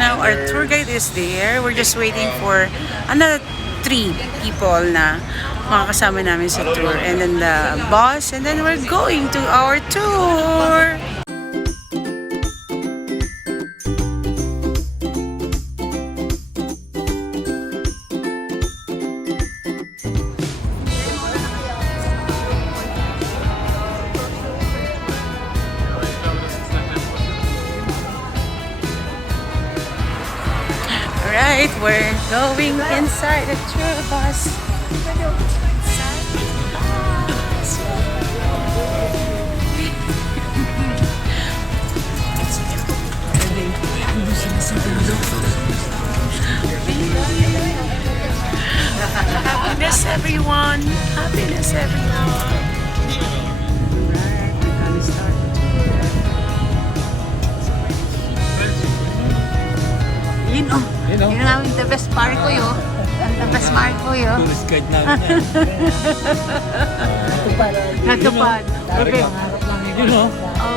Now our tour guide is there. We're just waiting for another 3 people na makakasama namin sa tour. And then the bus. And then we're going to our tour. Alright, we're going inside the tour bus. Happiness, everyone! Happiness, everyone! Alright, we're gonna start the tour. Yun ang the best party ko yun. The best party ko yun. Tourist guide namin yan. Natupad. Okay. You know?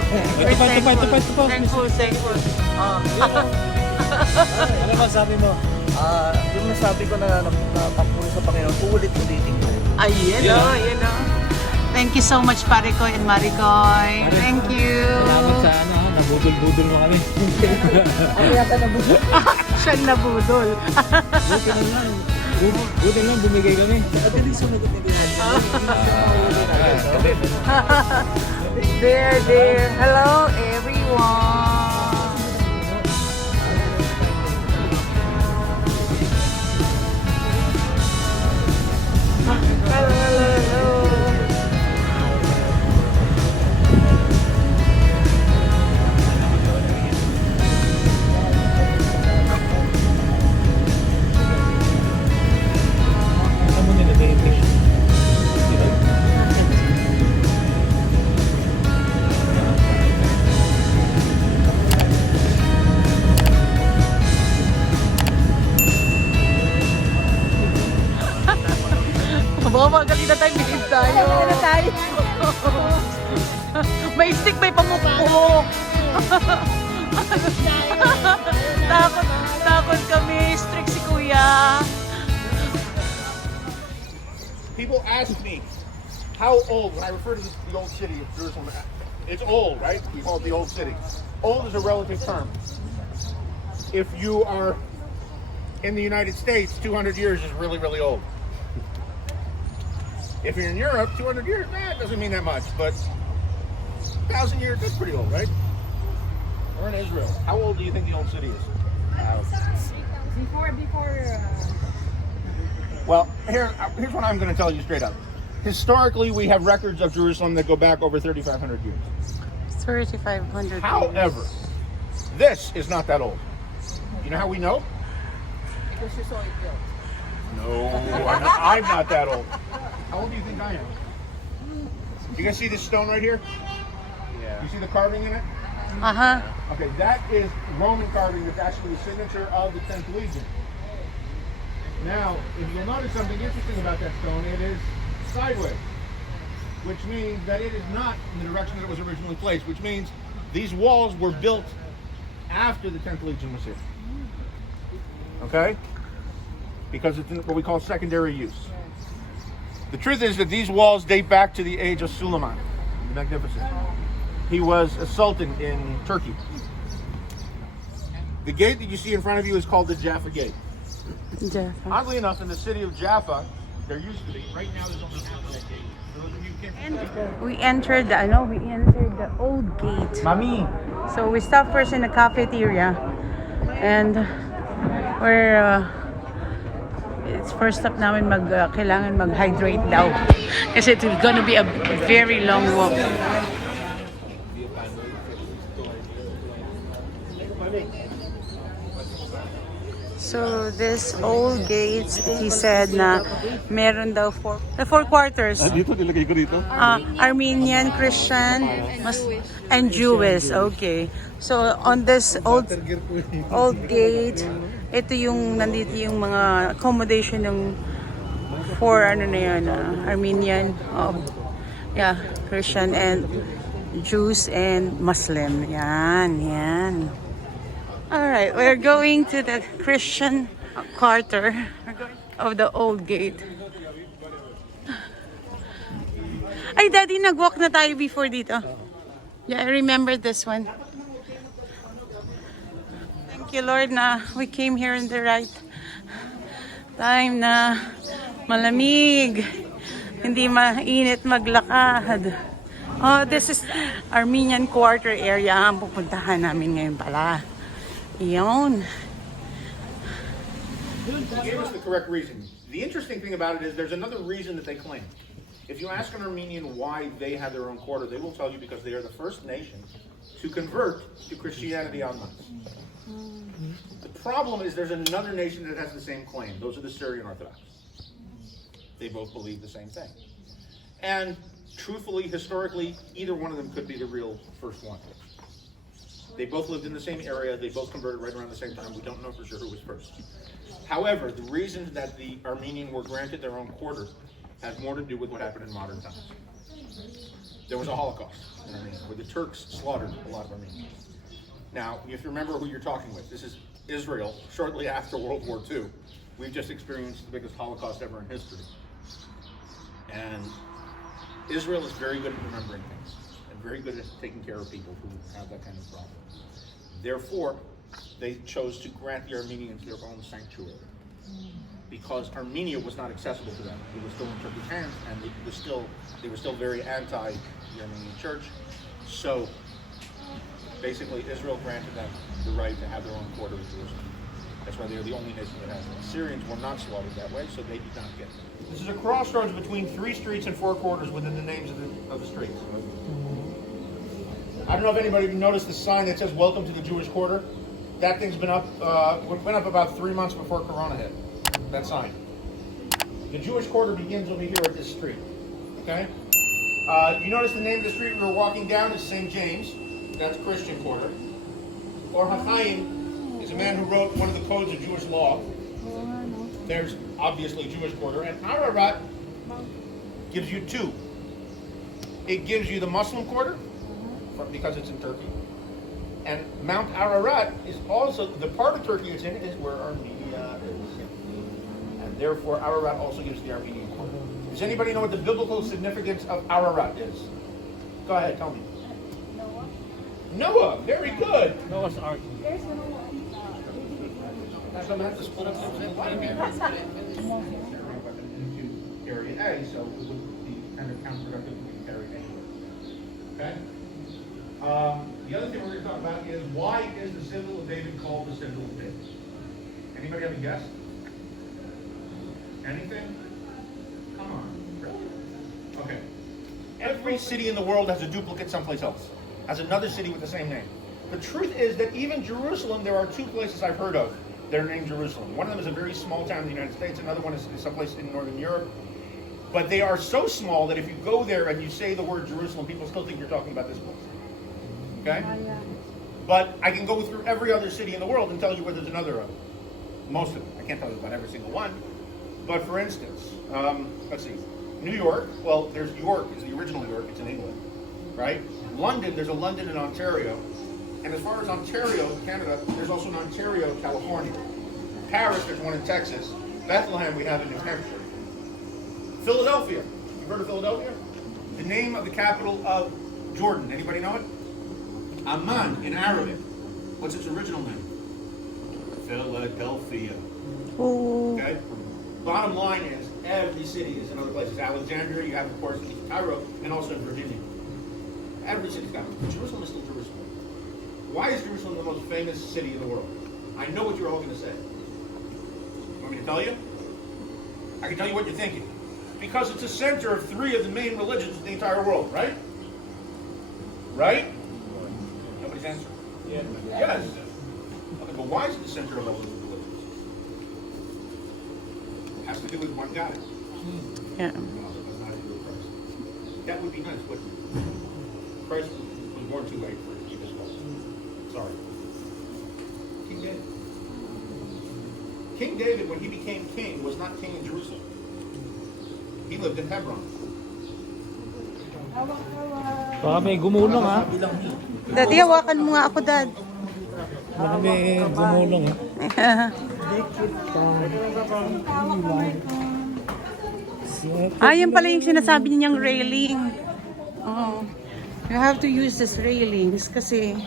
Okay. Tupad. Thankful. Ano ba sabi mo? Yung nasabi ko na napapuli sa Panginoon, uulit-ulitin ko. Ayun o. Thank you so much, Parikoy and Maricoy. Thank you. Salamat sa nabudol-budol mo kami. Ako yata nabudol. Siya nabudol. Buti lang, bumigay kami. Madaling sumagot na ginagawa. There. Hello, everyone. Hello. Baka magaling na tayo, bilib tayo. May stick, may pamukpok. Takot kami. Strict si Kuya. People ask me, how old, when I refer to the old city of Jerusalem, it's old, right? We call it the old city. Old is a relative term. If you are in the United States, 200 years is really, really old. If you're in Europe, 200 years, it doesn't mean that much, but 1,000 years, that's pretty old, right? Or in Israel. How old do you think the old city is? Before. Well, here's what I'm going to tell you straight up. Historically, we have records of Jerusalem that go back over 3,500 years. 3,500 However, this is not that old. You know how we know? Because you saw it built. No, I'm not that old. How old do you think I am? You guys see this stone right here? Yeah. You see the carving in it? Okay, that is Roman carving that's actually the signature of the 10th Legion. Now, if you'll notice something interesting about that stone, it is sideways, which means that it is not in the direction that it was originally placed, which means these walls were built after the 10th Legion was here. Okay? Because it's in what we call secondary use. The truth is that these walls date back to the age of Suleiman, the Magnificent. He was a sultan in Turkey. The gate that you see in front of you is called the Jaffa Gate. Jaffa. Oddly enough, in the city of Jaffa, there used to be, right now there's only half of that gate. Those of you who can't We entered the old gate. Mami! So we stopped first in the cafeteria. And we're it's first stop namin kailangan mag-hydrate daw. Kasi it's gonna be a very long walk. So this old gates, he said na meron daw four quarters. Dito, nilagay ko dito. Armenian, Christian, and Jewish. Okay. So on this old gate, ito yung nandito yung mga accommodation ng Armenian, Christian and Jews and Muslim. Yan. Alright, we're going to the Christian quarter of the old gate. Ay, Daddy, nag-walk na tayo before dito. Yeah, I remember this one. Thank you, Lord, na we came here in the right time na malamig. Hindi mainit maglakad. Oh, this is Armenian Quarter area ang pupuntahan namin ngayon pala. Iyon. You gave us the correct reason. The interesting thing about it is there's another reason that they claim. If you ask an Armenian why they have their own quarter, they will tell you because they are the first nation to convert to Christianity en masse. The problem is there's another nation that has the same claim. Those are the Syrian Orthodox. They both believe the same thing. And truthfully, historically, either one of them could be the real first one. They both lived in the same area. They both converted right around the same time. We don't know for sure who was first. However, the reason that the Armenian were granted their own quarter has more to do with what happened in modern times. There was a Holocaust in Armenia where the Turks slaughtered a lot of Armenians. Now, if you remember who you're talking with, this is Israel shortly after World War II. We've just experienced the biggest Holocaust ever in history. And Israel is very good at remembering things and very good at taking care of people who have that kind of problem. Therefore, they chose to grant the Armenians their own sanctuary because Armenia was not accessible to them. It was still in Turkish hands, and they were still very anti the Armenian church. So basically, Israel granted them the right to have their own quarter in Jerusalem. That's why they're the only nation that has it. The Syrians were not slaughtered that way, so they did not get it. This is a crossroads between 3 streets and 4 quarters within the names of the streets. I don't know if anybody noticed the sign that says "Welcome to the Jewish Quarter." That thing's been up, went up about 3 months before Corona hit. That sign. The Jewish Quarter begins over here at this street. Okay. You notice the name of the street we were walking down is St. James. That's Christian Quarter. Or HaChaim is a man who wrote one of the codes of Jewish law. There's obviously Jewish Quarter, and Ararat gives you 2. It gives you the Muslim Quarter, because it's in Turkey, and Mount Ararat is also, the part of Turkey it's in is where Armenia is, and therefore Ararat also gives the Armenian Quarter. Does anybody know what the biblical significance of Ararat is? Go ahead, tell me. Noah, very good. Noah's Ark. That's going to have to split up the line here. Into area A, so it would be kind of counterproductive to be carried anywhere. Okay? The other thing we're going to talk about is why is the Citadel of David called the Citadel of David? Anybody have a guess? Anything? Come on. Really? Okay. Every city in the world has a duplicate someplace else. Has another city with the same name. The truth is that even Jerusalem, there are 2 places I've heard of that are named Jerusalem. One of them is a very small town in the United States. Another one is someplace in Northern Europe. But they are so small that if you go there and you say the word Jerusalem, people still think you're talking about this place. Okay? But I can go through every other city in the world and tell you where there's another of them. Most of them. I can't tell you about every single one. But for instance, let's see. New York, well, there's York, is the original York, it's in England. Right? London, there's a London in Ontario. And as far as Ontario, Canada, there's also an Ontario, California. Paris, there's one in Texas. Bethlehem, we have in New Hampshire. Philadelphia. You've heard of Philadelphia? The name of the capital of Jordan. Anybody know it? Amman in Arabic. What's its original name? Philadelphia. Ooh. Okay? Bottom line is, every city is in other places. Alexandria, you have, of course, Cairo, and also in Virginia. Every city's got it. Jerusalem is still Jerusalem. Why is Jerusalem the most famous city in the world? I know what you're all going to say. Want me to tell you? I can tell you what you're thinking. Because it's the center of 3 of the main religions in the entire world, right? Right? Nobody's answering. Yeah. Yes. Okay, but why is it the center of all those religions? It has to do with one guy. Yeah. No, that's not to do with Christ. That would be nice, wouldn't it? Christ was born too late for you as well. Sorry. King David. King David, when he became king, was not king in Jerusalem. He lived in Hebron. Baka may gumulong ha. Daddy, hawakan mo nga ako, Dad. Marami gumulong eh. Yan pala yung sinasabi niyang railing. Oh. You have to use this railings kasi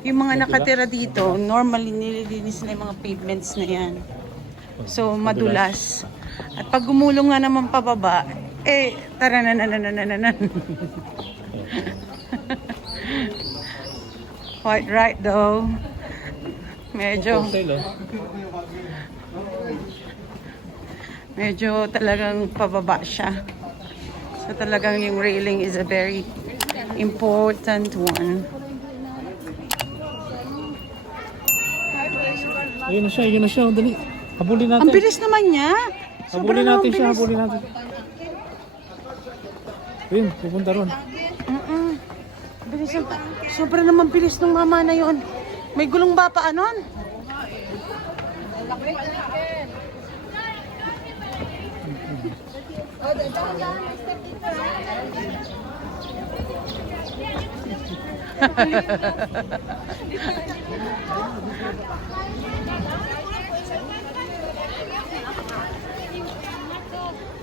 yung mga nakatira dito, normally nililinis na yung mga pavements na yan. So, madulas. At pag gumulong nga naman pababa, tarananananananan. Quite right though. Medyo talagang pababa siya. So talagang yung railing is a very important one. Ayun na siya. Dali. Habulin natin. Ang bilis naman niya. Habulin natin siya. Ayun, pupunta ron. Bilis yung, sobra naman bilis ng mama na yun. May gulong ba pa anon?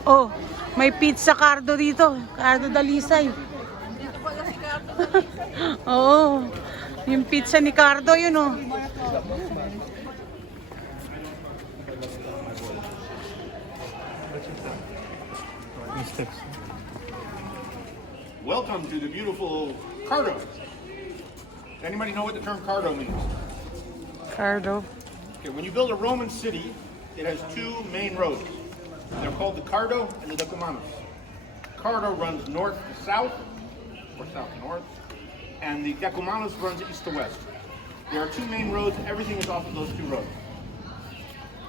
Oh, may pizza Cardo dito. Cardo Dalisay. Oo. Yung pizza ni Cardo, yun oh. Welcome to the beautiful Cardo. Anybody know what the term Cardo means? Cardo. Okay, when you build a Roman city, it has two main roads. They're called the Cardo and the Decumanus. Cardo runs north to south, or south to north, and the Decumanus runs east to west. There are two main roads, everything is off of those two roads.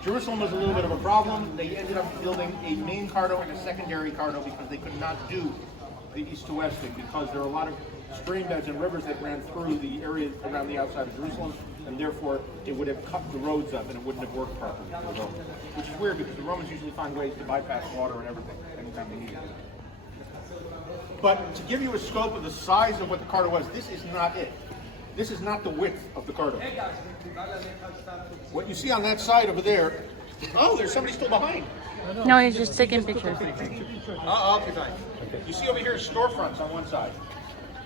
Jerusalem was a little bit of a problem. They ended up building a main Cardo and a secondary Cardo because they could not do the east to west thing because there are a lot of stream beds and rivers that ran through the area around the outside of Jerusalem, and therefore it would have cut the roads up and it wouldn't have worked properly for the Romans. Which is weird because the Romans usually find ways to bypass water and everything anytime they need it. But to give you a scope of the size of what the Cardo was, this is not it. This is not the width of the Cardo. What you see on that side over there, oh, there's somebody still behind. No, he's just taking pictures. Okay, fine. You see over here storefronts on one side.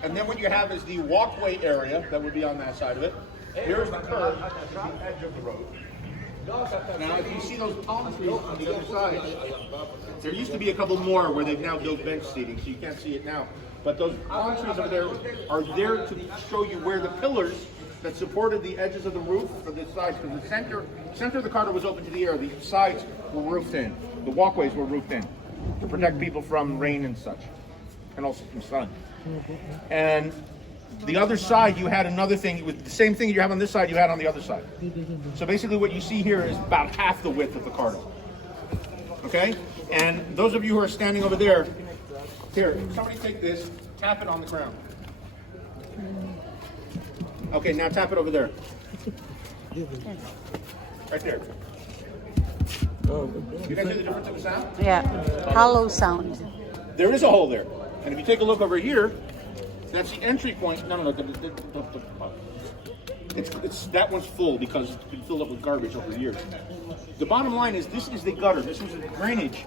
And then what you have is the walkway area that would be on that side of it. Here's the curb, the edge of the road. Now, if you see those palm trees on the other side, there used to be a couple more where they've now built bench seating, so you can't see it now. But those palm trees over there are there to show you where the pillars that supported the edges of the roof for the sides, because the center of the Cardo was open to the air. The sides were roofed in. The walkways were roofed in to protect people from rain and such, and also from sun. And the other side, you had another thing. It was the same thing you have on this side, you had on the other side. So basically what you see here is about half the width of the Cardo. Okay? And those of you who are standing over there, here, somebody take this, tap it on the ground. Okay, now tap it over there. Right there. You guys hear the difference in the sound? Yeah, hollow sound. There is a hole there. And if you take a look over here, that's the entry point. No. It's that one's full because it's been filled up with garbage over the years. The bottom line is this is the gutter. This was the drainage.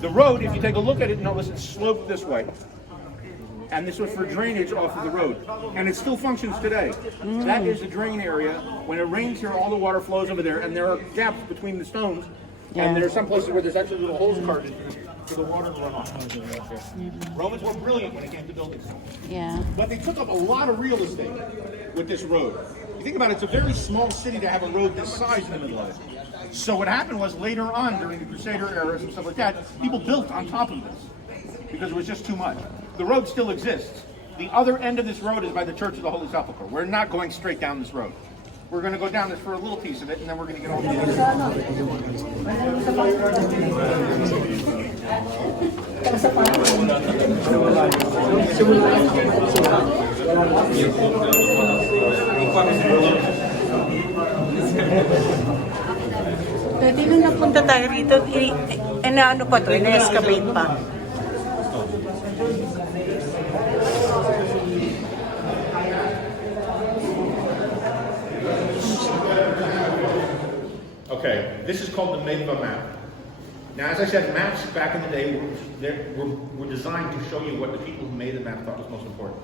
The road, if you take a look at it, notice it's sloped this way. And this was for drainage off of the road. And it still functions today. That is a drain area. When it rains here, all the water flows over there. And there are gaps between the stones. Yeah. And there are some places where there's actually little holes carved in for the water to run off. Romans were brilliant when it came to building. Yeah. But they took up a lot of real estate with this road. You think about it, it's a very small city to have a road this size in the middle of it. So what happened was later on, during the Crusader era and stuff like that, people built on top of this because it was just too much. The road still exists. The other end of this road is by the Church of the Holy Sepulchre. We're not going straight down this road. We're going to go down this for a little piece of it, and then we're going to get all the Pwede nung napunta tayo rito, ano pa to, ina-excavate pa. Okay, this is called the Menorah map. Now, as I said, maps back in the day were designed to show you what the people who made the map thought was most important.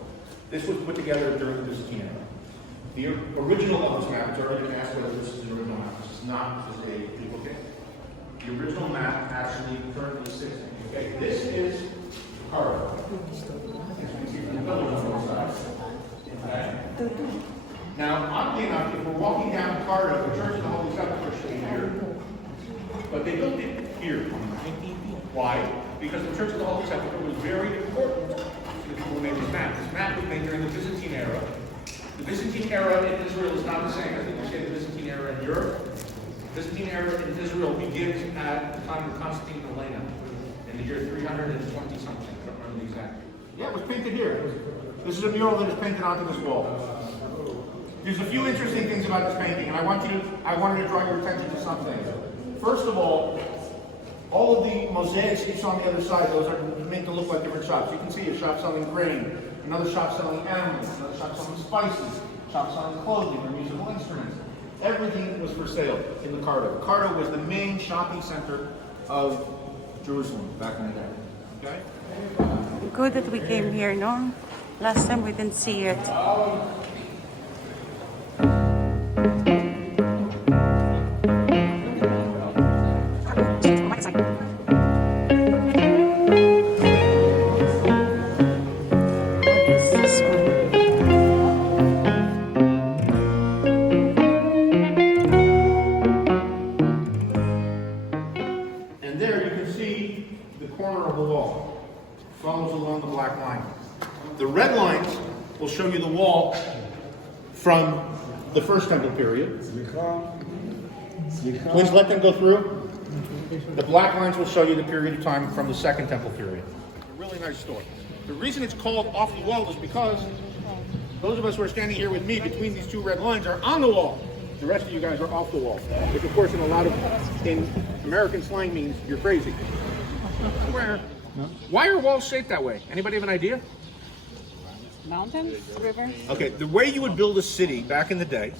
This was put together during the Byzantine era. The original of this map, it's already been asked whether this is the original map. This is not just a duplicate. The original map actually currently sits. Okay, this is Cardo. Now, oddly enough, if we're walking down Cardo, the Church of the Holy Sepulchre is here, but they built it here. Why? Because the Church of the Holy Sepulchre was very important to the people who made this map. This map was made during the Byzantine era. The Byzantine era in Israel is not the same. I think we say the Byzantine era in Europe. The Byzantine era in Israel begins at the time of Constantine and Helena in the year 320 something. I don't remember the exact. Yeah, it was painted here. This is a mural that is painted onto this wall. There's a few interesting things about this painting, and I wanted to draw your attention to some things. First of all of the mosaics you saw on the other side, those are made to look like different shops. You can see a shop selling grain, another shop selling animals, another shop selling spices, a shop selling clothing or musical instruments. Everything was for sale in the Cardo. Cardo was the main shopping center of Jerusalem back in the day. Okay? Good that we came here, no? Last time we didn't see it. Follows along the black line. The red lines will show you the wall from the first temple period. Please let them go through. The black lines will show you the period of time from the second temple period. A really nice story. The reason it's called off the wall is because those of us who are standing here with me between these two red lines are on the wall. The rest of you guys are off the wall, which of course in American slang means you're crazy. Where? Why are walls shaped that way? Anybody have an idea? Mountains, rivers. Okay, the way you would build a city back in the day,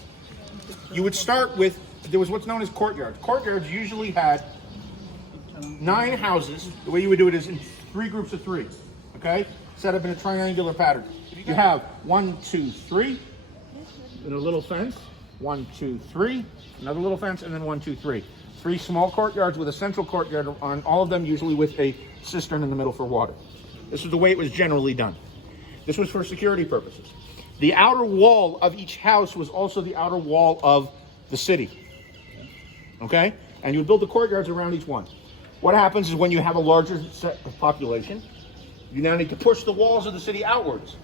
you would start with, there was what's known as courtyards. Courtyards usually had 9 houses. The way you would do it is in 3 groups of 3, okay? Set up in a triangular pattern. You have 1, 2, 3, and a little fence, 1, 2, 3, another little fence, and then 1, 2, 3. 3 small courtyards with a central courtyard on all of them, usually with a cistern in the middle for water. This is the way it was generally done. This was for security purposes. The outer wall of each house was also the outer wall of the city. Okay? And you would build the courtyards around each one. What happens is when you have a larger set of population, you now need to push the walls of the city outwards.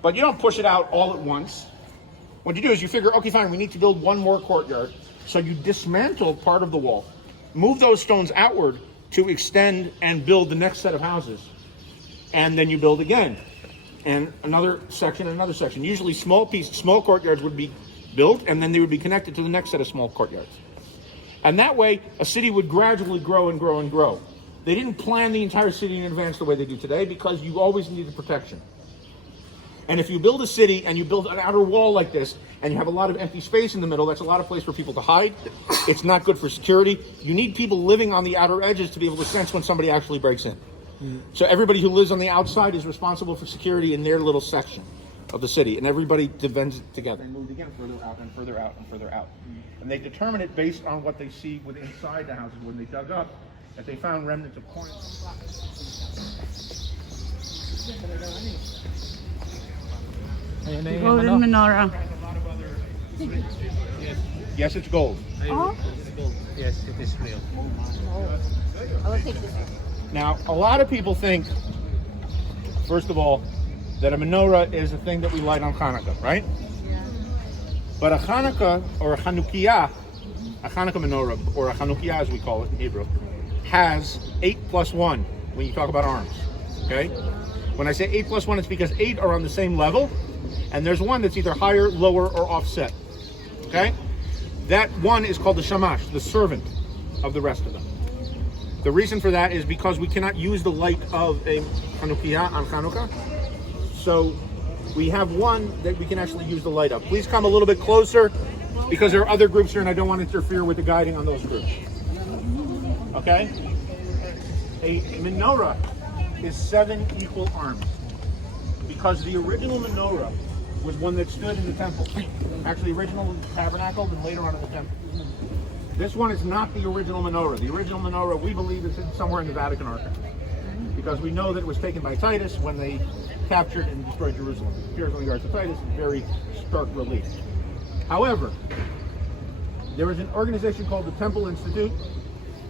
But you don't push it out all at once. What you do is you figure, okay, fine, we need to build one more courtyard. So you dismantle part of the wall, move those stones outward to extend and build the next set of houses. And then you build again. And another section, another section. Usually small courtyards would be built, and then they would be connected to the next set of small courtyards. And that way, a city would gradually grow and grow and grow. They didn't plan the entire city in advance the way they do today because you always needed protection. And if you build a city and you build an outer wall like this, and you have a lot of empty space in the middle, that's a lot of place for people to hide. It's not good for security. You need people living on the outer edges to be able to sense when somebody actually breaks in. So everybody who lives on the outside is responsible for security in their little section of the city, and everybody defends it together. They moved again further out and further out and further out. And they determine it based on what they see with inside the houses. When they dug up, that they found remnants of coins. Golden menorah. Yes, it's gold. Yes, it is real. I will take this. Now, a lot of people think, first of all, that a menorah is a thing that we light on Hanukkah, right? Yeah. But a Hanukkah or a Chanukiah, a Hanukkah menorah, or a Chanukiah as we call it in Hebrew, has 8 plus 1 when you talk about arms, okay? When I say 8 plus 1, it's because 8 are on the same level, and there's one that's either higher, lower, or offset, okay? That one is called the shamash, the servant of the rest of them. The reason for that is because we cannot use the light of a Chanukiah on Hanukkah, so we have one that we can actually use the light of. Please come a little bit closer because there are other groups here and I don't want to interfere with the guiding on those groups. Okay? A menorah is 7 equal arms because the original menorah was one that stood in the temple. Actually, original tabernacle and later on in the temple. This one is not the original menorah. The original menorah, we believe, is somewhere in the Vatican Archive because we know that it was taken by Titus when they captured and destroyed Jerusalem. It appears on the Arts of Titus in very stark relief. However, there is an organization called the Temple Institute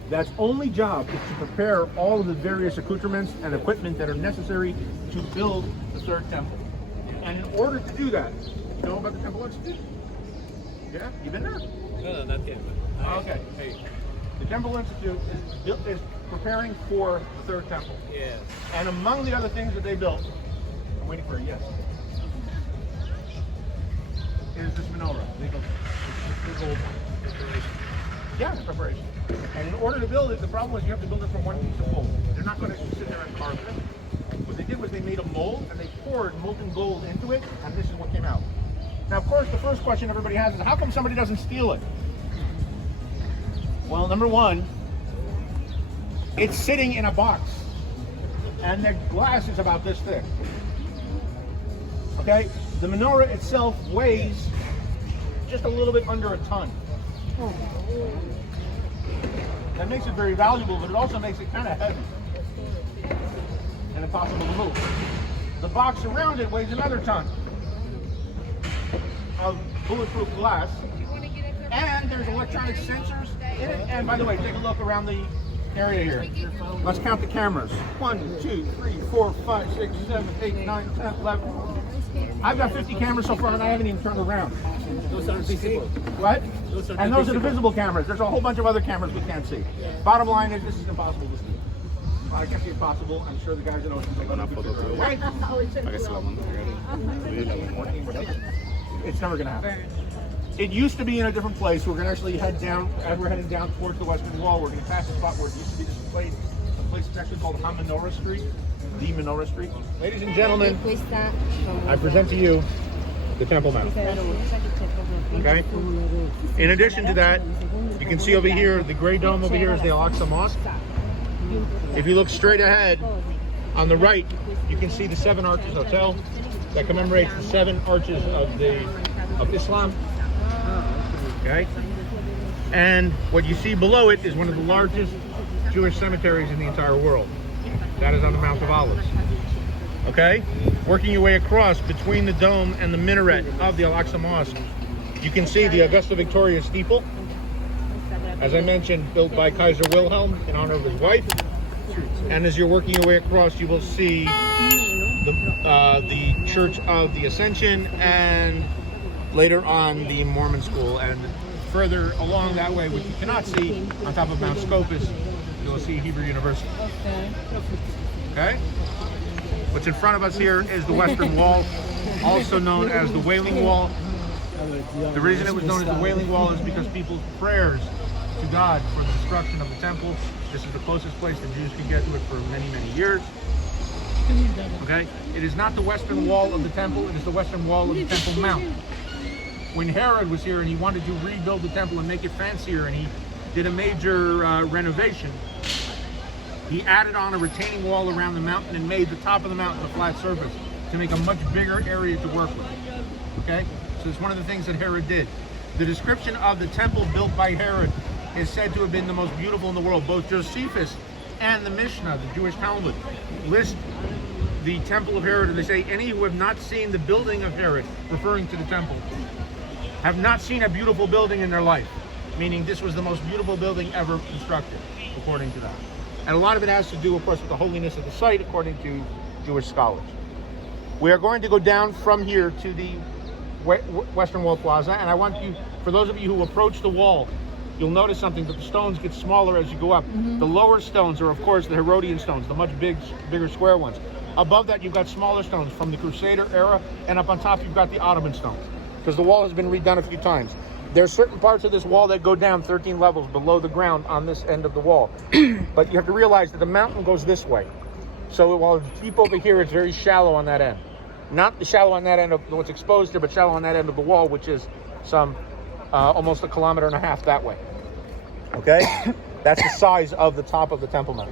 that's only job is to prepare all of the various accoutrements and equipment that are necessary to build the third temple. And in order to do that, you know about the Temple Institute? Yeah? You been there? No, not yet. Okay. Hey, the Temple Institute is preparing for the third temple. Yes. And among the other things that they built, I'm waiting for a yes, is this menorah. They go, it's gold. Yeah, it's preparation. And in order to build it, the problem was you have to build it from one piece of gold. They're not going to sit there and carve it. What they did was they made a mold and they poured molten gold into it, and this is what came out. Now, of course, the first question everybody has is, how come somebody doesn't steal it? Well, number one, it's sitting in a box, and the glass is about this thick. Okay? The menorah itself weighs just a little bit under a ton. That makes it very valuable, but it also makes it kind of heavy and impossible to move. The box around it weighs another ton of bulletproof glass, and there's electronic sensors in it. And by the way, take a look around the area here. Let's count the cameras. 1, 2, 3, 4, 5, 6, 7, 8, 9, 10, 11. I've got 50 cameras so far and I haven't even turned around. Those are visible. What? And those are the visible cameras. There's a whole bunch of other cameras we can't see. Bottom line is, this is impossible to see. I can't see it's possible. I'm sure the guys at Ocean's are going to figure it out. It's never going to happen. It used to be in a different place. We're going to actually head down, as we're heading down towards the western wall, we're going to pass a spot where it used to be this place. The place is actually called Menorah Street. The Menorah Street. Ladies and gentlemen, I present to you the Temple Mount. Okay? In addition to that, you can see over here, the gray dome over here is the Al-Aqsa Mosque. If you look straight ahead, on the right, you can see the 7 Arches Hotel that commemorates the 7 arches of Islam. Okay? And what you see below it is one of the largest Jewish cemeteries in the entire world. That is on the Mount of Olives. Okay? Working your way across between the dome and the minaret of the Al-Aqsa Mosque, you can see the Augusta Victoria steeple. As I mentioned, built by Kaiser Wilhelm in honor of his wife. And as you're working your way across, you will see the Church of the Ascension and later on the Mormon School. And further along that way, which you cannot see, on top of Mount Scopus, you'll see Hebrew University. Okay? What's in front of us here is the Western Wall, also known as the Wailing Wall. The reason it was known as the Wailing Wall is because people's prayers to God for the destruction of the temple. This is the closest place the Jews can get to it for many, many years. Okay? It is not the Western Wall of the temple, it is the Western Wall of the Temple Mount. When Herod was here and he wanted to rebuild the temple and make it fancier, and he did a major renovation, he added on a retaining wall around the mountain and made the top of the mountain a flat surface to make a much bigger area to work with. Okay? So it's one of the things that Herod did. The description of the temple built by Herod is said to have been the most beautiful in the world. Both Josephus and the Mishnah, the Jewish Talmud, list the temple of Herod, and they say any who have not seen the building of Herod, referring to the temple, have not seen a beautiful building in their life, meaning this was the most beautiful building ever constructed, according to that. And a lot of it has to do, of course, with the holiness of the site, according to Jewish scholars. We are going to go down from here to the Western Wall Plaza, and I want you, for those of you who approach the wall, you'll notice something, that the stones get smaller as you go up. The lower stones are, of course, the Herodian stones, the much bigger square ones. Above that, you've got smaller stones from the Crusader era, and up on top, you've got the Ottoman stones, because the wall has been redone a few times. There are certain parts of this wall that go down 13 levels below the ground on this end of the wall. But you have to realize that the mountain goes this way. So while it's deep over here, it's very shallow on that end. Not the shallow on that end of what's exposed here, but shallow on that end of the wall, which is some almost 1.5 kilometers that way. Okay? That's the size of the top of the Temple Mount.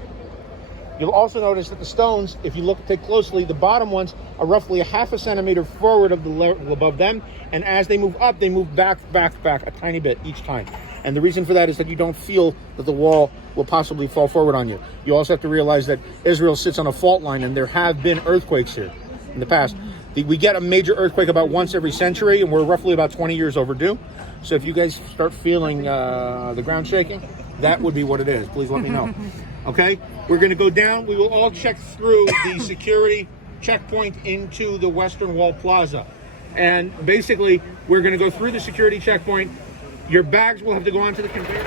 You'll also notice that the stones, if you take closely, the bottom ones are roughly 0.5 centimeter forward of the level above them, and as they move up, they move back a tiny bit each time. And the reason for that is that you don't feel that the wall will possibly fall forward on you. You also have to realize that Israel sits on a fault line, and there have been earthquakes here in the past. We get a major earthquake about once every century, and we're roughly about 20 years overdue. So if you guys start feeling the ground shaking, that would be what it is. Please let me know. Okay, we're going to go down. We will all check through the security checkpoint into the Western Wall Plaza. And basically, we're going to go through the security checkpoint. Your bags will have to go onto the conveyor.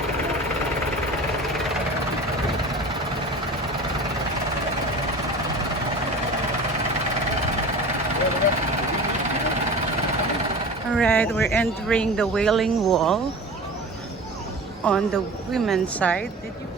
All right, we're entering the Wailing Wall on the women's side. Did you?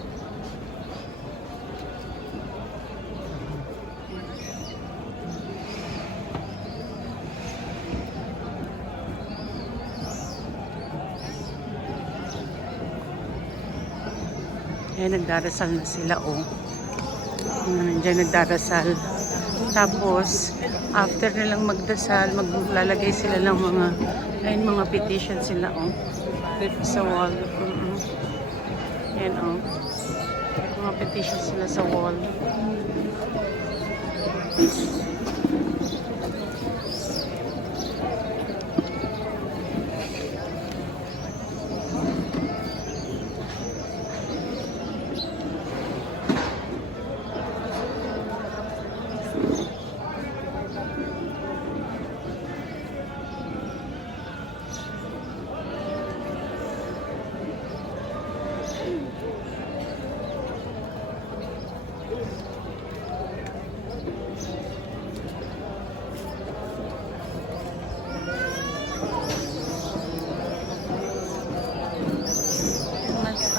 Ayan, nagdarasal na sila, oh. Nandiyan nagdarasal. Tapos, after nilang magdasal, maglalagay sila ng mga petition sila, oh. Sa wall. Ayan, oh. Mga petition sila sa wall.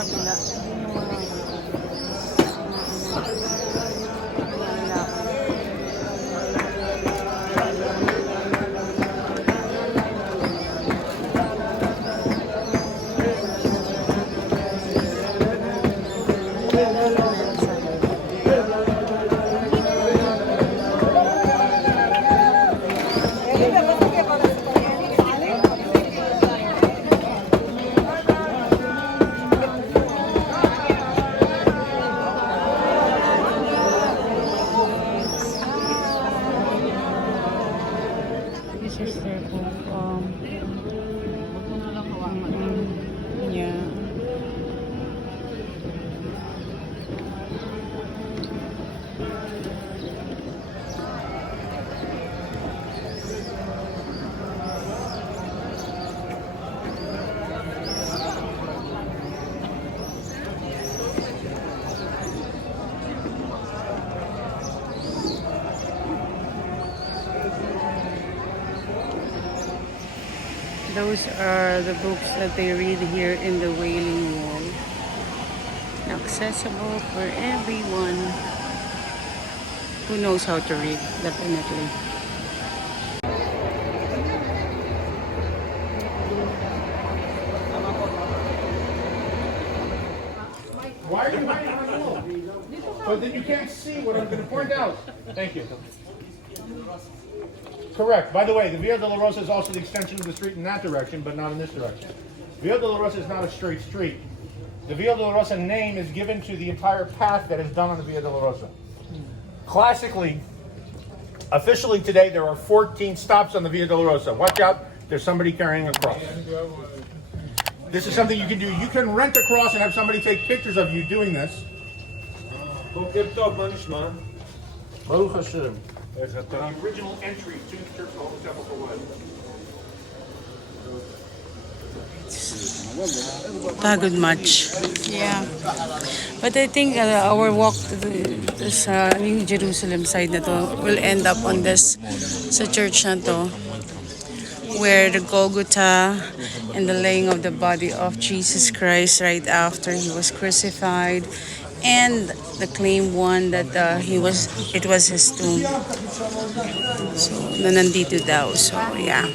Kabila. Those are the books that they read here in the Wailing Wall. Accessible for everyone who knows how to read, definitely. Why are you hiding on the wall? So that you can't see what I'm going to point out. Thank you. Correct. By the way, the Via Dolorosa is also the extension of the street in that direction, but not in this direction. Via Dolorosa is not a straight street. The Via Dolorosa name is given to the entire path that is done on the Via Dolorosa. Classically, officially today, there are 14 stops on the Via Dolorosa. Watch out, there's somebody carrying a cross. This is something you can do. You can rent a cross and have somebody take pictures of you doing this. Baruch Hashem. The original entry to the Church of the Sepulchre was. Pagod much. Yeah. But I think our walk to this New Jerusalem side na to will end up on this sa church na to, where the Golgotha and the laying of the body of Jesus Christ right after he was crucified, and the claim one that it was his tomb. So, na nandito daw. So, yeah.